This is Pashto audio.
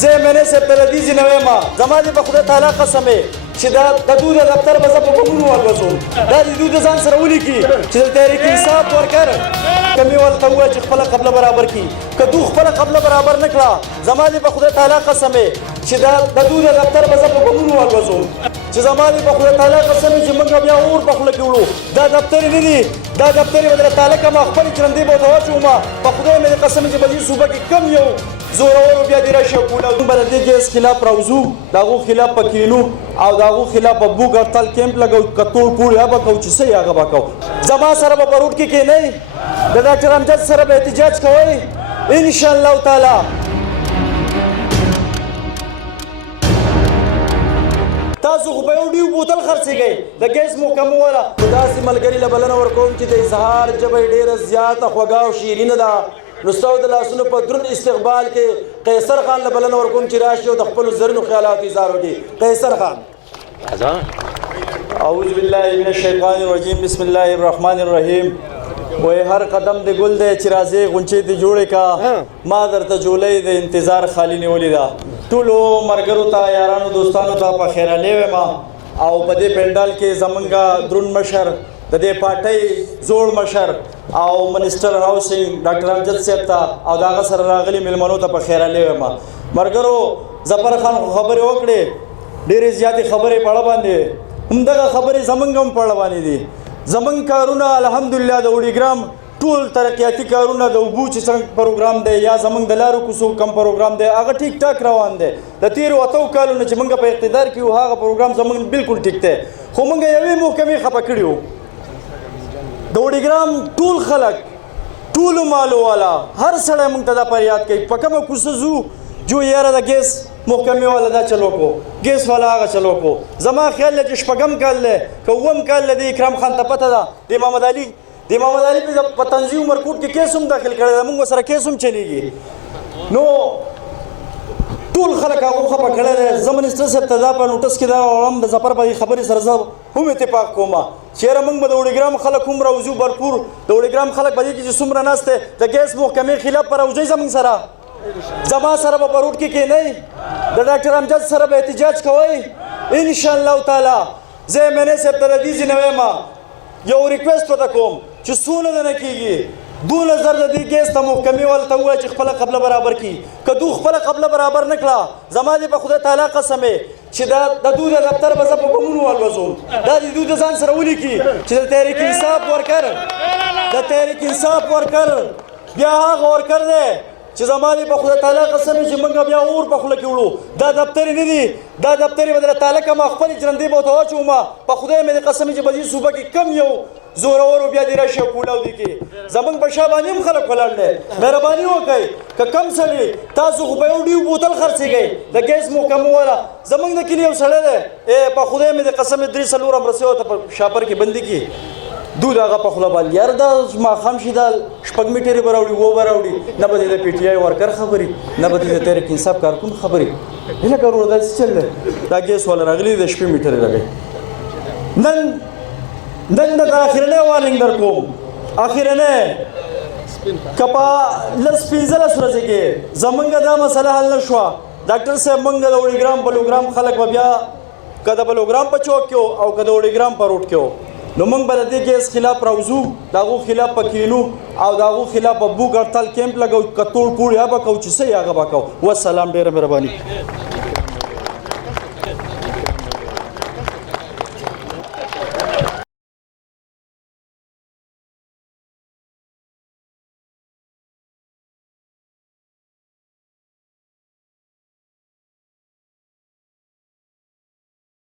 زه منې صاحب ته لدیځې نه وایم زما دې په خدای تعالی قسم دی چې د دوی د دفتر به زه په بمونو والوځم دا د دوی د ځان سره ولیکي چې د تحریک انصاف ورکر که مې ورته وویل چې خپله قبله برابر کړي که دوی خپله قبله برابر نه کړه زما دې په خدای تعالی قسم دی چې د دوی د دفتر به زه په بمونو والوځم چې زما دې په خدای تعالی قسم دی چې موږ بیا اور په خوله کې وړو دا دفتر نه دي دا دفتر یې به درته تعالی کړم خپلې چرندې به ورته واچوم په خدای مې د قسم چې په دې صوبه کې کم یو زورور بیا دې راشي کوله موږ به د دې ګیس خلاف راوځو د هغو خلاف به کینو او د هغو خلاف به بوک هړتال کیمپ لګو که توړ پوړ یا به کوو چې څه یې هغه به کوو زما سره به په روډ کې کښېنئ د ډاکټر امجد سره به احتجاج کوئ انشاءالله تعالی تاسو خو په یو ډیو بوتل خرڅېږئ د ګیس محکمه والا خو داسې ملګري له بلنه ورکوم چې د اظهار ژبه یې ډېره زیاته خوږه او شیرینه ده نو ستاسو د لاسونو په دروند استقبال کې قیصر خان له بلنه ورکوم چې راشي او د خپلو زرینو خیالاتو اظهار وکړي قیصر خان اعوذ بالله من الشیطان الرجیم بسم الله الرحمن الرحیم وای هر قدم د ګل دی چې راځې غونچې دې جوړې کا ما درته جولۍ د انتظار خالي نیولې ده ټولو ملګرو ته یارانو دوستانو ته په خیرالی وایم او په دې پنډال کې زمونږ دروند مشر د دې پارټۍ زوړ مشر او منسټر هاوسنګ ډاکټر امجد صاحب ته او د هغه سره راغلي مېلمنو ته په خیرالی وایم ملګرو ظفر خان خو خبرې وکړې ډېرې زیاتې خبرې په اړه باندې همدغه خبرې زمونږ هم په اړه باندې دي زمونږ کارونه الحمدلله د وړیګرام ټول ترقیاتي کارونه د اوبو چې څنګه پروګرام دی یا زمونږ د لارو کوڅو کم پروګرام دی هغه ټیک ټاک روان دی د تېرو اتو کالو نه چې موږ په اقتدار کې یو هغه پروګرام زمونږ بالکل ټیک دی خو موږ یوې محکمې خفه کړي وو د وړیګرام ټول خلک ټولو مالو والا هر سړی موږ ته دا فریاد کوي په کومه کوڅه ځو جو یاره د ګیس محکمې والا دا چلو کو ګیس والا هغه چلو کو زما خیال دی چې شپږم کال دی که اووم کال دی اکرام خان ته پته ده د محمد علي په طنزي عمرکوټ کې کیس هم داخل کړی دی موږ سره کیس هم چلیږي نو ټول خلک هغو خفه کړی دی زه منسټر صاحب ته دا په نوټس کې دا راوړم د ظفر په دې خبرې سره زه هم اتفاق کوم چې یاره موږ به د وړیګرام خلک هم راوځو برپور د وړیګرام خلک په دې کې چې څومره ناست دی د ګیس محکمې خلاف به راوځئ زموږ سره زما سره به په روډ کې کښېنئ د ډاکټر امجد سره به احتجاج کوئ انشاءالله تعالی زه منې صاحب ته لدیځې نه وایم یو ریکویسټ ورته کوم چې څونه دنه کېږي 2000 د دې ګیس ته محکمې والا ته ووایه چې خپله قبله برابر کړي که دوی خپله قبله برابر نه کړه زما دې په خدای تعالی قسم دی چې د دوی د دفتر به زه په بمونو والوځم دا د دوی د ځان سره ولیکي چې د تحریک انصاف ورکر د تحریک انصاف ورکر بیا هغه ورکر دی چې زما دې په خدای تعالی قسم چې موږ بیا اور په خوله کې وړو دا دفتر نه دي دا دفتر یې به درته تعالی کړم خپلې چرندې به ورته واچوم په خدای مې د قسم چې په دې صوبه کې کم یو زورور بیا دې راشي کولاو دي کې زمونږ په شا باندې هم خلک ولاړ دی مهرباني وکړئ که کم سړي تاسو خو په یو ډیو بوتل خرڅېږئ د ګیس محکمه والا زمونږ د کلي یو سړی دی په خدای مې د قسم 3 مرسې ورته په شاپر کې بندي کړي دود هغه په خوله باندې یار دا ماښام شي دا شپږ میټرې به راوړي و به راوړي نه به د پی ټي آی ورکر خبرې نه به د تحریک انصاف کارکون خبرې هیله کوو دا څه چل دی دا ګیس والا راغلي د شپې میټرې راغی نن د اخرنی وارننګ در کوم اخرنی که په 15 ورځې کې زمونږ دا مسله حل نه شوه ډاکټر صاحب موږ د وړیګرام بلوګرام خلک به بیا که د بلوګرام په چوک کې او که د وړیګرام په روډ کې نو موږ به د دې ګیس خلاف راوځو د هغو خلاف به کینو او د هغو خلاف به بوک هړتال کیمپ لګو که توړ پوړ یا به کوو چې څه یې هغه به کوو والسلام ډېره مهرباني